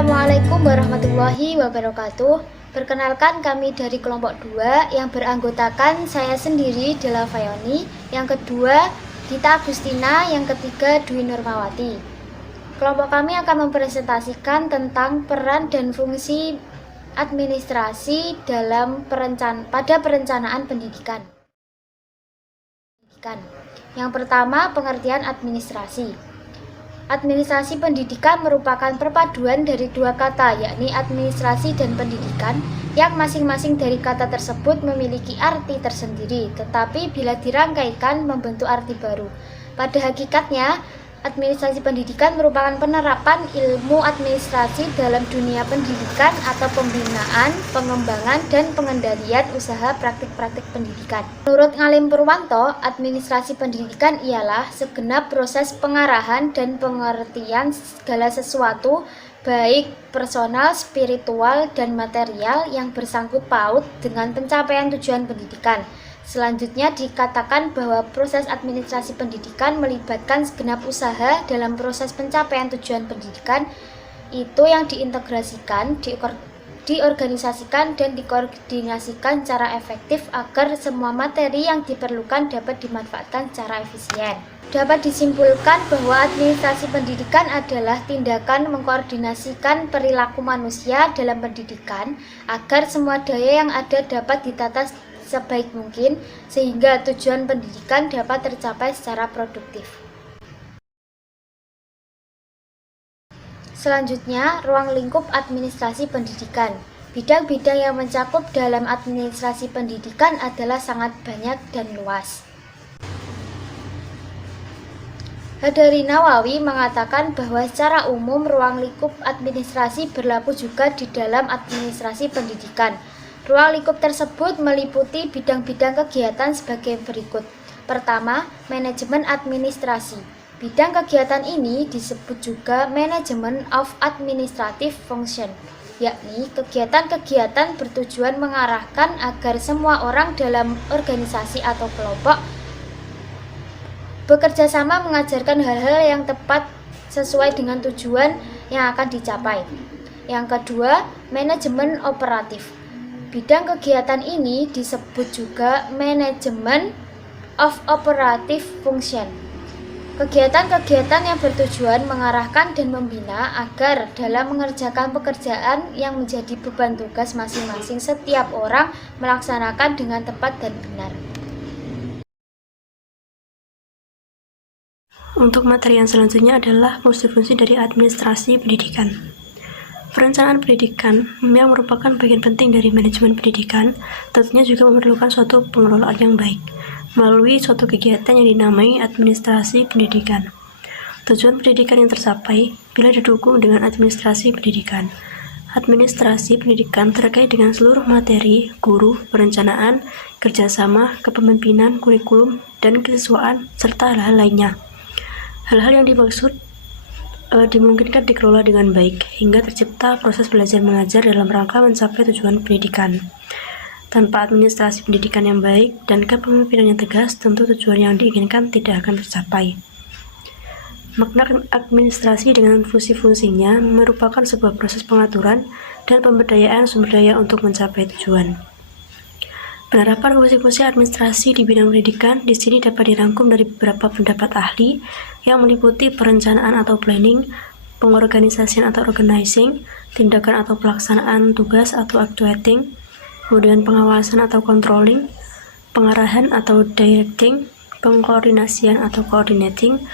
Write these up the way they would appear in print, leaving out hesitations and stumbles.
Assalamualaikum warahmatullahi wabarakatuh. Perkenalkan, kami dari kelompok 2 yang beranggotakan saya sendiri Della Fayoni, yang kedua Dita Agustina, yang ketiga Dwi Nurmawati. Kelompok kami akan mempresentasikan tentang peran dan fungsi administrasi pada perencanaan pendidikan. Yang pertama, pengertian administrasi. Administrasi pendidikan merupakan perpaduan dari dua kata, yakni administrasi dan pendidikan, yang masing-masing dari kata tersebut memiliki arti tersendiri, tetapi bila dirangkaikan membentuk arti baru. Pada hakikatnya, administrasi pendidikan merupakan penerapan ilmu administrasi dalam dunia pendidikan atau pembinaan, pengembangan, dan pengendalian usaha praktik-praktik pendidikan. Menurut Ngalim Purwanto, administrasi pendidikan ialah segenap proses pengarahan dan pengertian segala sesuatu, baik personal, spiritual, dan material yang bersangkut paut dengan pencapaian tujuan pendidikan. Selanjutnya dikatakan bahwa proses administrasi pendidikan melibatkan segenap usaha dalam proses pencapaian tujuan pendidikan itu yang diintegrasikan, diorganisasikan, dan dikoordinasikan secara efektif agar semua materi yang diperlukan dapat dimanfaatkan secara efisien. Dapat disimpulkan bahwa administrasi pendidikan adalah tindakan mengkoordinasikan perilaku manusia dalam pendidikan agar semua daya yang ada dapat ditata sebaik mungkin sehingga tujuan pendidikan dapat tercapai secara produktif. Selanjutnya, ruang lingkup administrasi pendidikan. Bidang-bidang yang mencakup dalam administrasi pendidikan adalah sangat banyak dan luas. Hadari Nawawi mengatakan bahwa secara umum ruang lingkup administrasi berlaku juga di dalam administrasi pendidikan. Ruang lingkup tersebut meliputi bidang-bidang kegiatan sebagai berikut. Pertama, manajemen administrasi. Bidang kegiatan ini disebut juga Management of Administrative Function, yakni kegiatan-kegiatan bertujuan mengarahkan agar semua orang dalam organisasi atau kelompok bekerja sama mengajarkan hal-hal yang tepat sesuai dengan tujuan yang akan dicapai. Yang kedua, manajemen operatif. Bidang kegiatan ini disebut juga Management of Operative Function. Kegiatan-kegiatan yang bertujuan mengarahkan dan membina agar dalam mengerjakan pekerjaan yang menjadi beban tugas masing-masing setiap orang melaksanakan dengan tepat dan benar. Untuk materi yang selanjutnya adalah fungsi-fungsi dari administrasi pendidikan. Perencanaan pendidikan yang merupakan bagian penting dari manajemen pendidikan, tentunya juga memerlukan suatu pengelolaan yang baik, melalui suatu kegiatan yang dinamai administrasi pendidikan. Tujuan pendidikan yang tercapai bila didukung dengan administrasi pendidikan. Administrasi pendidikan terkait dengan seluruh materi, guru, perencanaan, kerjasama, kepemimpinan, kurikulum, dan kesiswaan, serta hal-hal lainnya. Hal-hal yang dimaksud dimungkinkan dikelola dengan baik, hingga tercipta proses belajar mengajar dalam rangka mencapai tujuan pendidikan. Tanpa administrasi pendidikan yang baik dan kepemimpinan yang tegas, tentu tujuan yang diinginkan tidak akan tercapai. Makna administrasi dengan fungsi-fungsinya merupakan sebuah proses pengaturan dan pemberdayaan sumber daya untuk mencapai tujuan. Penerapan fungsi-fungsi administrasi di bidang pendidikan di sini dapat dirangkum dari beberapa pendapat ahli yang meliputi perencanaan atau planning, pengorganisasian atau organizing, tindakan atau pelaksanaan tugas atau actuating, kemudian pengawasan atau controlling, pengarahan atau directing, pengkoordinasian atau coordinating,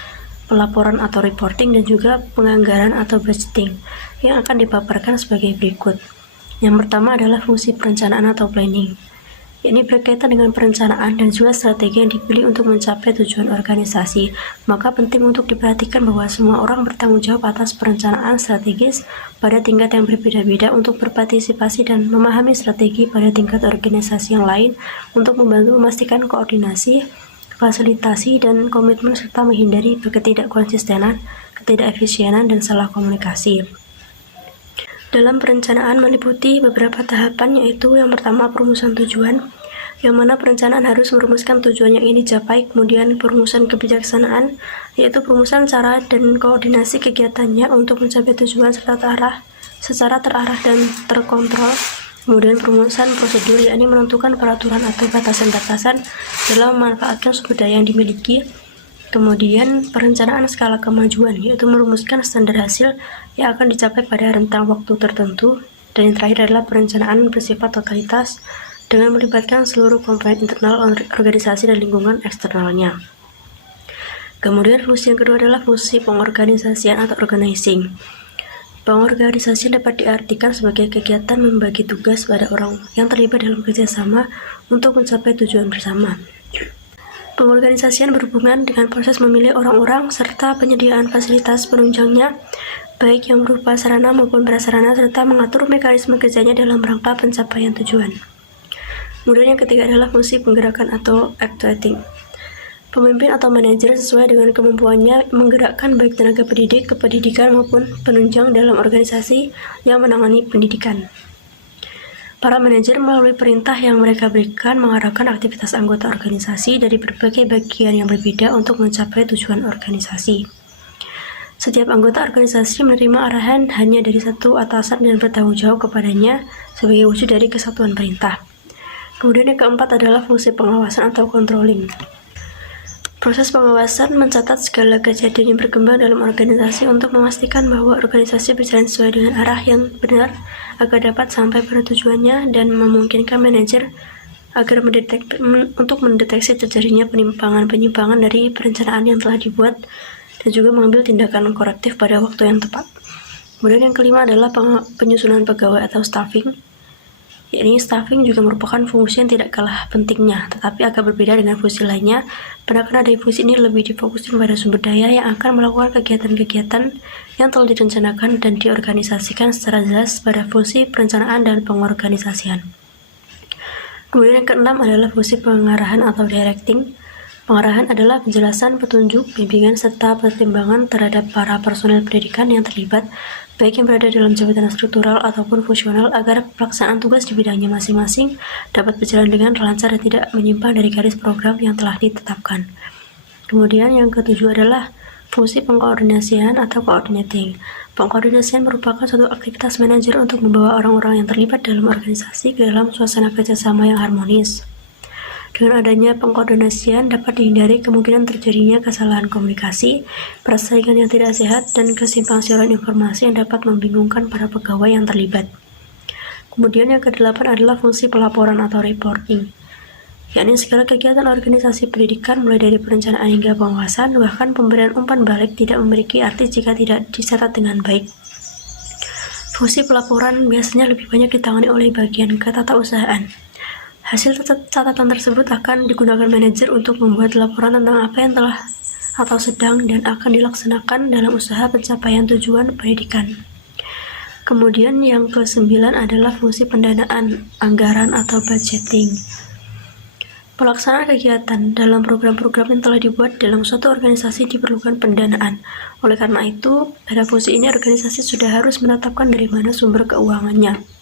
pelaporan atau reporting, dan juga penganggaran atau budgeting yang akan dipaparkan sebagai berikut. Yang pertama adalah fungsi perencanaan atau planning. Ini berkaitan dengan perencanaan dan juga strategi yang dipilih untuk mencapai tujuan organisasi. Maka penting untuk diperhatikan bahwa semua orang bertanggung jawab atas perencanaan strategis pada tingkat yang berbeda-beda untuk berpartisipasi dan memahami strategi pada tingkat organisasi yang lain untuk membantu memastikan koordinasi, fasilitasi, dan komitmen serta menghindari ketidakkonsistenan, ketidakefisienan, dan salah komunikasi. Dalam perencanaan meliputi beberapa tahapan, yaitu yang pertama perumusan tujuan, yang mana perencanaan harus merumuskan tujuan yang ingin dicapai, kemudian perumusan kebijaksanaan, yaitu perumusan cara dan koordinasi kegiatannya untuk mencapai tujuan serta arah secara terarah dan terkontrol. Kemudian perumusan prosedur, yakni menentukan peraturan atau batasan-batasan dalam memanfaatkan sumber daya yang dimiliki. Kemudian perencanaan skala kemajuan, yaitu merumuskan standar hasil yang akan dicapai pada rentang waktu tertentu. Dan yang terakhir adalah perencanaan bersifat totalitas dengan melibatkan seluruh komponen internal organisasi dan lingkungan eksternalnya. Kemudian fungsi yang kedua adalah fungsi pengorganisasian atau organizing. Pengorganisasian dapat diartikan sebagai kegiatan membagi tugas pada orang yang terlibat dalam kerjasama untuk mencapai tujuan bersama. Pengorganisasian berhubungan dengan proses memilih orang-orang serta penyediaan fasilitas penunjangnya, baik yang berupa sarana maupun prasarana, serta mengatur mekanisme kerjanya dalam rangka pencapaian tujuan. Kemudian yang ketiga adalah fungsi penggerakan atau actuating. Pemimpin atau manajer sesuai dengan kemampuannya menggerakkan baik tenaga pendidik, kependidikan maupun penunjang dalam organisasi yang menangani pendidikan. Para manajer melalui perintah yang mereka berikan mengarahkan aktivitas anggota organisasi dari berbagai bagian yang berbeda untuk mencapai tujuan organisasi. Setiap anggota organisasi menerima arahan hanya dari satu atasan dan bertanggung jawab kepadanya sebagai wujud dari kesatuan perintah. Kemudian yang keempat adalah fungsi pengawasan atau controlling. Proses pengawasan mencatat segala kejadian yang berkembang dalam organisasi untuk memastikan bahwa organisasi berjalan sesuai dengan arah yang benar agar dapat sampai pada tujuannya, dan memungkinkan manajer agar untuk mendeteksi terjadinya penyimpangan dari perencanaan yang telah dibuat dan juga mengambil tindakan korektif pada waktu yang tepat. Kemudian yang kelima adalah penyusunan pegawai atau staffing. Yakni staffing juga merupakan fungsi yang tidak kalah pentingnya, tetapi agak berbeda dengan fungsi lainnya, karena dari fungsi ini lebih difokuskan pada sumber daya yang akan melakukan kegiatan-kegiatan yang telah direncanakan dan diorganisasikan secara jelas pada fungsi perencanaan dan pengorganisasian. Kemudian yang keenam adalah fungsi pengarahan atau directing. Pengarahan adalah penjelasan, petunjuk, bimbingan, serta pertimbangan terhadap para personel pendidikan yang terlibat, baik yang berada dalam jabatan struktural ataupun fungsional, agar pelaksanaan tugas di bidangnya masing-masing dapat berjalan dengan lancar dan tidak menyimpang dari garis program yang telah ditetapkan. Kemudian yang ketujuh adalah fungsi pengkoordinasian atau coordinating. Pengkoordinasian merupakan suatu aktivitas manajer untuk membawa orang-orang yang terlibat dalam organisasi ke dalam suasana kerjasama yang harmonis. Dengan adanya pengkoordinasian dapat dihindari kemungkinan terjadinya kesalahan komunikasi, persaingan yang tidak sehat, dan kesimpangsiuran informasi yang dapat membingungkan para pegawai yang terlibat. Kemudian yang kedelapan adalah fungsi pelaporan atau reporting, yakni segala kegiatan organisasi pendidikan mulai dari perencanaan hingga pengawasan, bahkan pemberian umpan balik tidak memiliki arti jika tidak dicatat dengan baik. Fungsi pelaporan biasanya lebih banyak ditangani oleh bagian ketatausahaan. Hasil catatan tersebut akan digunakan manajer untuk membuat laporan tentang apa yang telah atau sedang dan akan dilaksanakan dalam usaha pencapaian tujuan pendidikan. Kemudian yang ke-9 adalah fungsi pendanaan, anggaran atau budgeting. Pelaksanaan kegiatan dalam program-program yang telah dibuat dalam suatu organisasi diperlukan pendanaan. Oleh karena itu, pada fungsi ini organisasi sudah harus menetapkan dari mana sumber keuangannya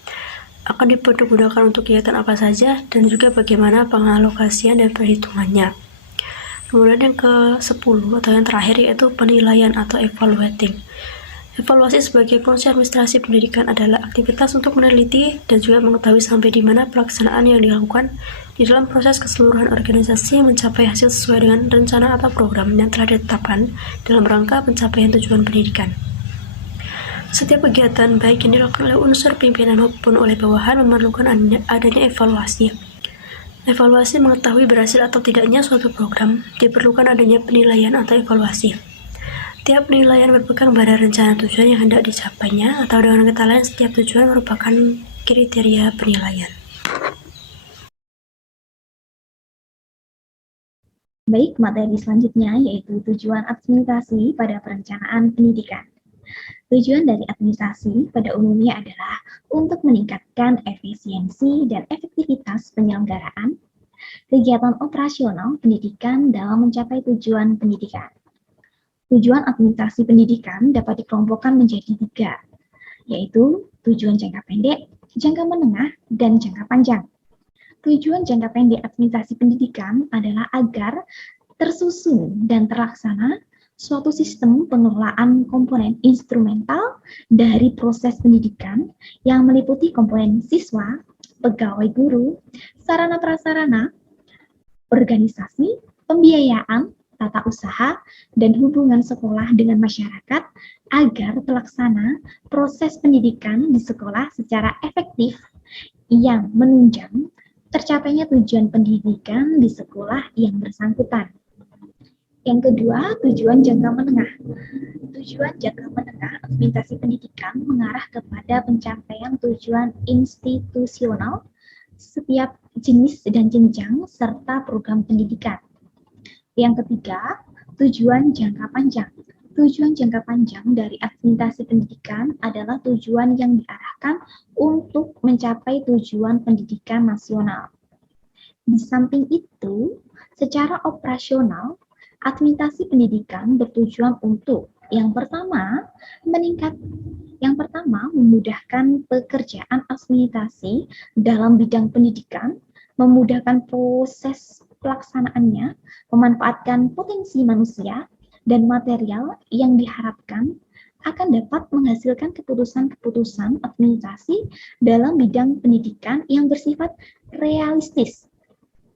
akan dipergunakan untuk kegiatan apa saja, dan juga bagaimana pengalokasian dan perhitungannya. Kemudian yang ke-10 atau yang terakhir yaitu penilaian atau evaluating. Evaluasi sebagai fungsi administrasi pendidikan adalah aktivitas untuk meneliti dan juga mengetahui sampai di mana pelaksanaan yang dilakukan di dalam proses keseluruhan organisasi mencapai hasil sesuai dengan rencana atau program yang telah ditetapkan dalam rangka pencapaian tujuan pendidikan. Setiap kegiatan, baik yang dilakukan oleh unsur pimpinan maupun oleh bawahan, memerlukan adanya evaluasi. Evaluasi mengetahui berhasil atau tidaknya suatu program, diperlukan adanya penilaian atau evaluasi. Tiap penilaian berpegang pada rencana tujuan yang hendak dicapainya, atau dengan kata lain, setiap tujuan merupakan kriteria penilaian. Baik, materi selanjutnya yaitu tujuan administrasi pada perencanaan pendidikan. Tujuan dari administrasi pada umumnya adalah untuk meningkatkan efisiensi dan efektivitas penyelenggaraan kegiatan operasional pendidikan dalam mencapai tujuan pendidikan. Tujuan administrasi pendidikan dapat dikelompokkan menjadi 3, yaitu tujuan jangka pendek, jangka menengah, dan jangka panjang. Tujuan jangka pendek administrasi pendidikan adalah agar tersusun dan terlaksana suatu sistem pengelolaan komponen instrumental dari proses pendidikan yang meliputi komponen siswa, pegawai guru, sarana prasarana, organisasi, pembiayaan, tata usaha, dan hubungan sekolah dengan masyarakat agar terlaksana proses pendidikan di sekolah secara efektif yang menunjang tercapainya tujuan pendidikan di sekolah yang bersangkutan. Yang kedua, tujuan jangka menengah. Tujuan jangka menengah administrasi pendidikan mengarah kepada pencapaian tujuan institusional setiap jenis dan jenjang serta program pendidikan. Yang ketiga, tujuan jangka panjang. Tujuan jangka panjang dari administrasi pendidikan adalah tujuan yang diarahkan untuk mencapai tujuan pendidikan nasional. Di samping itu, secara operasional, administrasi pendidikan bertujuan untuk yang pertama, memudahkan pekerjaan administrasi dalam bidang pendidikan, memudahkan proses pelaksanaannya, memanfaatkan potensi manusia dan material yang diharapkan akan dapat menghasilkan keputusan-keputusan administrasi dalam bidang pendidikan yang bersifat realistis,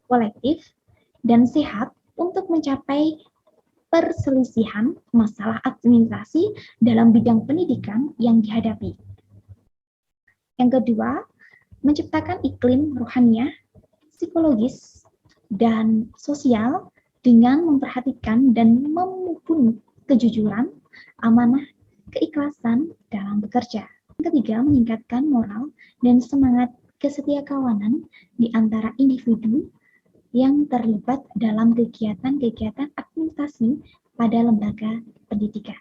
kolektif, dan sehat untuk mencapai perselisihan masalah administrasi dalam bidang pendidikan yang dihadapi. Yang kedua, menciptakan iklim rohaniah, psikologis, dan sosial dengan memperhatikan dan memupun kejujuran, amanah, keikhlasan dalam bekerja. Yang ketiga, meningkatkan moral dan semangat kesetiakawanan di antara individu yang terlibat dalam kegiatan-kegiatan administrasi pada lembaga pendidikan.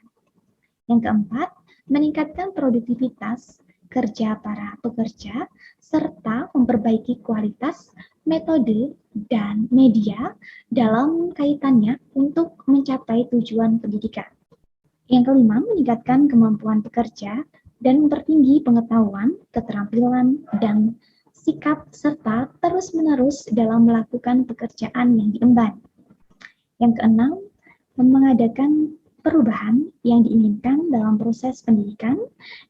Yang keempat, meningkatkan produktivitas kerja para pekerja serta memperbaiki kualitas, metode, dan media dalam kaitannya untuk mencapai tujuan pendidikan. Yang kelima, meningkatkan kemampuan pekerja dan mempertinggi pengetahuan, keterampilan, dan sikap serta terus-menerus dalam melakukan pekerjaan yang diemban. Yang keenam, mengadakan perubahan yang diinginkan dalam proses pendidikan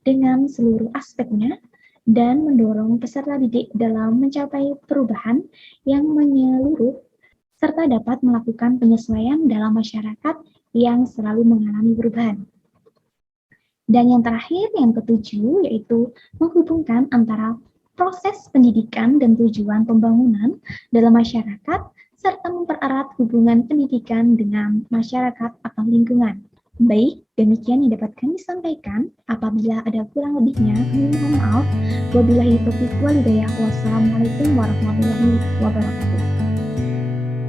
dengan seluruh aspeknya dan mendorong peserta didik dalam mencapai perubahan yang menyeluruh serta dapat melakukan penyesuaian dalam masyarakat yang selalu mengalami perubahan. Dan yang terakhir, yang ketujuh, yaitu menghubungkan antara proses pendidikan dan tujuan pembangunan dalam masyarakat, serta mempererat hubungan pendidikan dengan masyarakat atau lingkungan. Baik, demikian yang dapat kami sampaikan. Apabila ada kurang lebihnya, kami mohon maaf. Wabillahi taufiq wal hidayah. Wassalamualaikum warahmatullahi wabarakatuh.